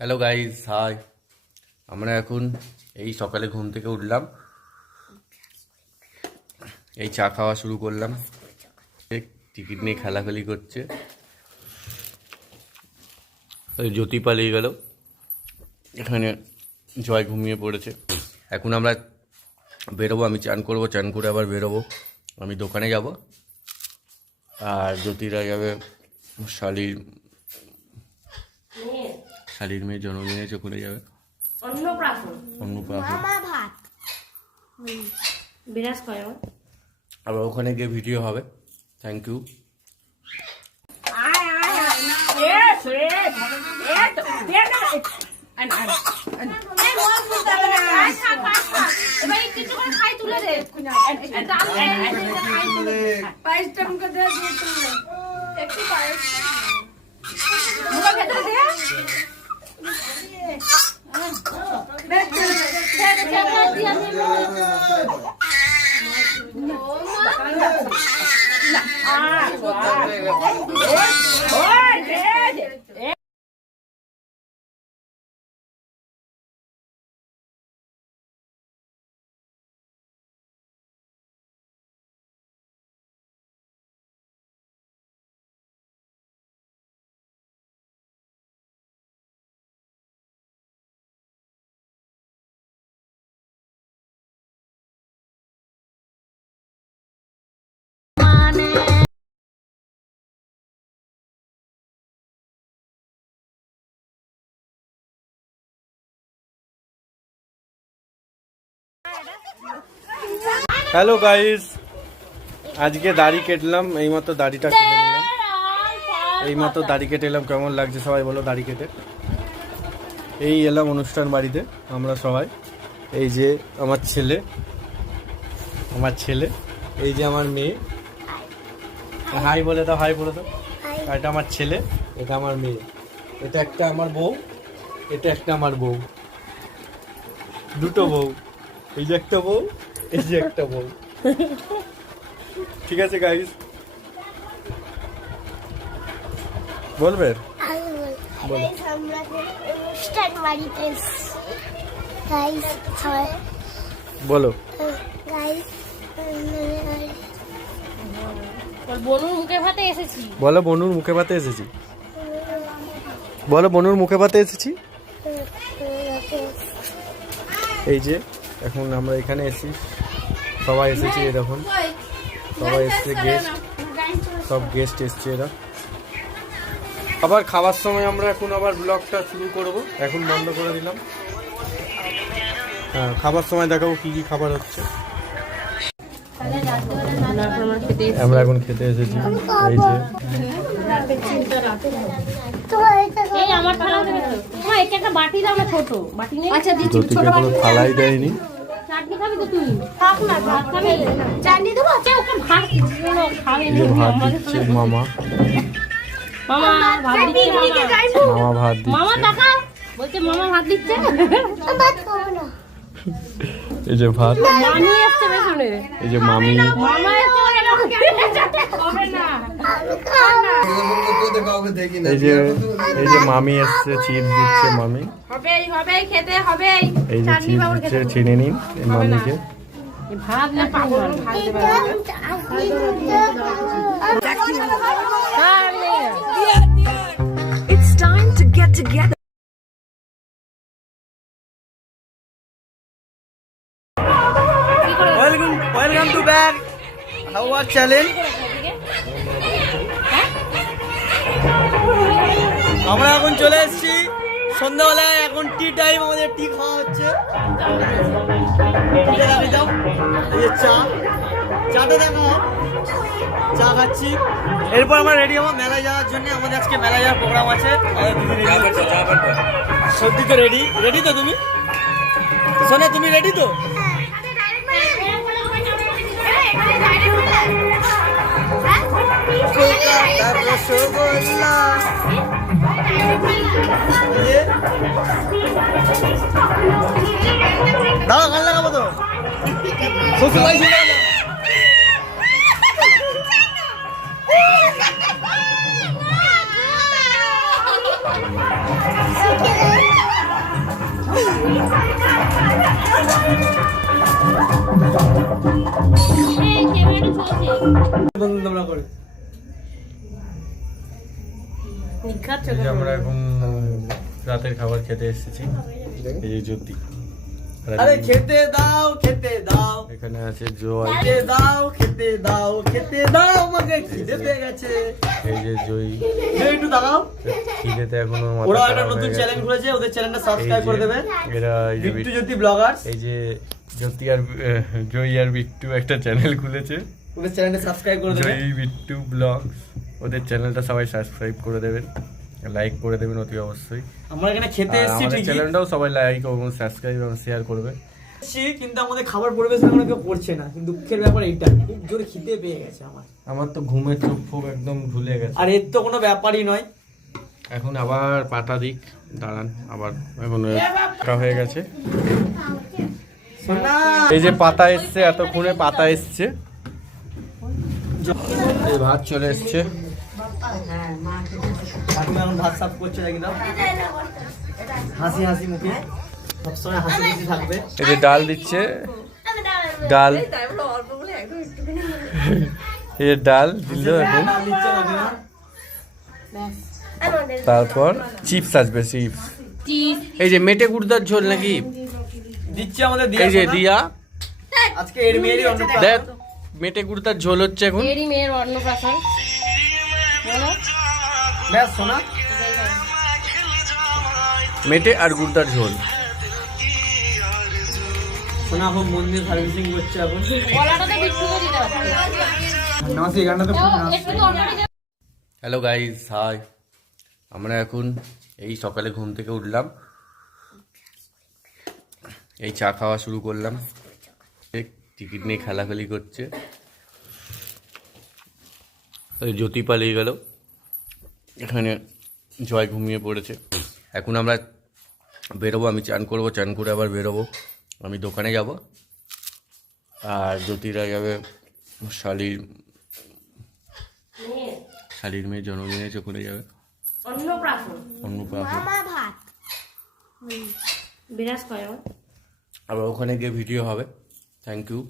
Hello guys, high. আমরা এখন এই সকালে ঘুম থেকে উঠলাম, এই চা খাওয়া শুরু করলাম। টিকিট নিয়ে খেলাখেলি করছে। ওই জ্যোতি পালিয়ে গেল, এখানে জয় ঘুমিয়ে পড়েছে। এখন আমরা বেরোবো, আমি চান করবো, চান করে আবার বেরোবো। আমি দোকানে যাব, আর জ্যোতিরা যাবে শালির মেয়ের জন্মদিনে ওখানে যাবে অন্নপ্রাশন। আবার ওখানে গিয়ে ভিডিও হবে। Thank you. হ্যালো গাইস, আজকে দাড়ি কেটলাম, এইমাত্র দাড়িটা কেটে নিলাম। এইমাত্র দাড়ি কেটে এলাম। কেমন লাগছে সবাই বলো দাড়ি কেটে? এই এলাম অনুষ্ঠান বাড়িতে আমরা সবাই। এই যে আমার ছেলে, এই যে আমার মেয়ে। হাই বলে দাও, হাই বলে দাও। এটা আমার ছেলে, এটা আমার মেয়ে, এটা একটা আমার বউ, এটা একটা আমার বউ, দুটো বউ। এই যে একটা বউ, এই যে একটা বউ। ঠিক আছে গাইস, বলবে বলো। বনুর মুখে ভাতে এসেছি। বলো বনুর মুখে ভাতে এসেছি। বলো বনুর মুখে ভাতে এসেছি। এই যে এখন আমরা এখানে এসেছি, সবাই এসেছি। এরকম সবাই এসছে, গেস্ট, সব গেস্ট এসছে এরা। আবার খাবার সময় আমরা এখন আবার ব্লগটা শুরু করব। এখন বন্ধ করে দিলাম। হ্যাঁ, খাবার সময় দেখাবো কি কি খাবার হচ্ছে। আমরা এখন খেতে এসেছি। এই যে জ্যোতিকে কোনো থালাই দেয়নি। ভাত দিচ্ছে মামা, ভাত দিচ্ছে। এই যে ভাত, এই যে মামি, এই যে মামি এসছে, চিপস দিচ্ছে মামি। এই যে চিপস দিচ্ছে, চিনে নিন মামিকে। It's time to get together. Welcome to back our challenge. আমরা এখন চলে এসেছি সন্ধ্যাবেলায়। এখন টি টাইম, আমাদের টি খাওয়া হচ্ছে। এই যে চাটা দেখো, চা খাচ্ছি। এরপর আমরা রেডি হবো মেলায় যাওয়ার জন্য। আমাদের আজকে মেলায় যাওয়ার প্রোগ্রাম আছে। সত্যি তো রেডি তো তুমি? সোনা তুমি রেডি তো? দাও গান লাগাবো তো। Together. তোমরা করে নিখাচ্ছ এই যে আমরা এখন রাতের খাবার খেতে এসেছি। এই যে জ্যোতি, আরে খেতে দাও খেতে দাও এখানে আছে জয়, খেতে দাও আমাকে খিদে পেয়ে গেছে। এই যে জয়ী, একটু দাঁড়াও, খিদেতে এখনো মাথা ওরা একটা খারাপ নতুন হয়ে গেছে। চ্যানেল খুলেছে, ওদের চ্যানেলটা এই সাবস্ক্রাইব করে যে দেবেন, এরা এই যে বিট্টু জ্যোতি ব্লগার্স। এই যে জ্যোতি আর জয়ী আর বিট্টু একটা চ্যানেল খুলেছে, ওদের চ্যানেলটা সাবস্ক্রাইব করে দেবেন। জয়ী বিট্টু ব্লগস। ওদের চ্যানেলটা সবাই সাবস্ক্রাইব করে দেবেন, লাইক করে দেবেন অতি অবশ্যই। আমরা এখানে খেতে আর এসেছি আমাদের ঠিকই, চ্যানেলটাও সবাই লাইক এবং সাবস্ক্রাইব এবং শেয়ার করবে। কিন্তু আমাদের খাবার পরিবেশন আমরা কেউ করছে না। কিন্তু দুঃখের ব্যাপার এইটা, খুব জোরে খিদে পেয়ে গেছে আমার। আমার তো ঘুমের চোখ ফোক একদম ঝুলে গেছে। আর এর তো কোনো ব্যাপারই নয়। এখন আবার পাতা দিক, দাঁড়ান, আবার এখন হয়ে গেছে। সোনা এই যে পাতা এসছে, এতক্ষণে পাতা এসছে, এই ভাত চলে এসছে। কাকিমা এখন ভাত সাফ করছে, দেখি দাও, হাসি হাসি মুখে, সবসময় হাসি খুশি থাকবে। এই যে ডাল দিচ্ছে, ডাল, এই যে ডাল দিল এখন। ডাল দিচ্ছে কাকিমা। তারপর চিপস আসবে, চিপস। এই যে মেটে গুড়দার ঝোল নাকি দিচ্ছে আমাদের এই যে সোনা। দিয়া, আজকে এর মেয়েরই দেখ অন্নপ্রাশন। মেটে গুড়দার ঝোল হচ্ছে এখন। এরই মেয়ের অন্নপ্রাশন বলো। ব্যাস সোনা, মেটে আর গুড়দার ঝোল। সোনা এখন মন্দির সার্ভিসিং করছে এখন। গলাটাতে বিট্টুকে দিতে হবে। নাচি গানটা তো খুব নাচ। একটু তো অন্যটি হ্যালো গাইস, হাই। আমরা এখন এই সকালে ঘুম থেকে উঠলাম, এই চা খাওয়া শুরু করলাম। টিকিট নিয়ে খেলাখেলি করছে, ওই জ্যোতি পালিয়ে গেল, এখানে জয় ঘুমিয়ে পড়েছে। এখন আমরা বেরোবো, আমি চান করবো, চান করে আবার বেরোবো, আমি দোকানে যাব, আর জ্যোতিরা যাবে শালির মেয়ের জন্মদিনে ওখানে যাবে অন্নপ্রাশন অন্নপ্রাশন। বিরাজ করে আবার ওখানে গিয়ে ভিডিও হবে। Thank you.